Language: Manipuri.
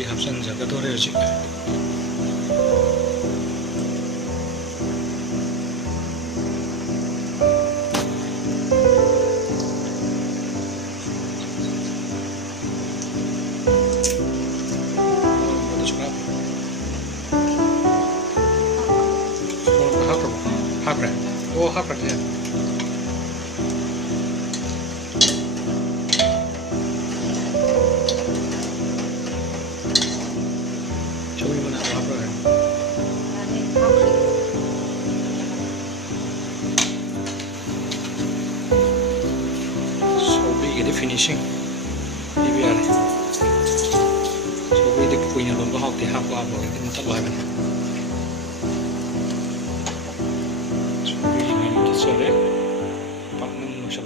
소비 합산자가 도래지. 하프라케. 저기 뭐나 하프라케. 소비 cái finishing. Đi về này. Sobi được quỳnh luôn có học thì học qua rồi thì tắt lại này. Sobi này cái sợi đấy, bắt nâng một sợi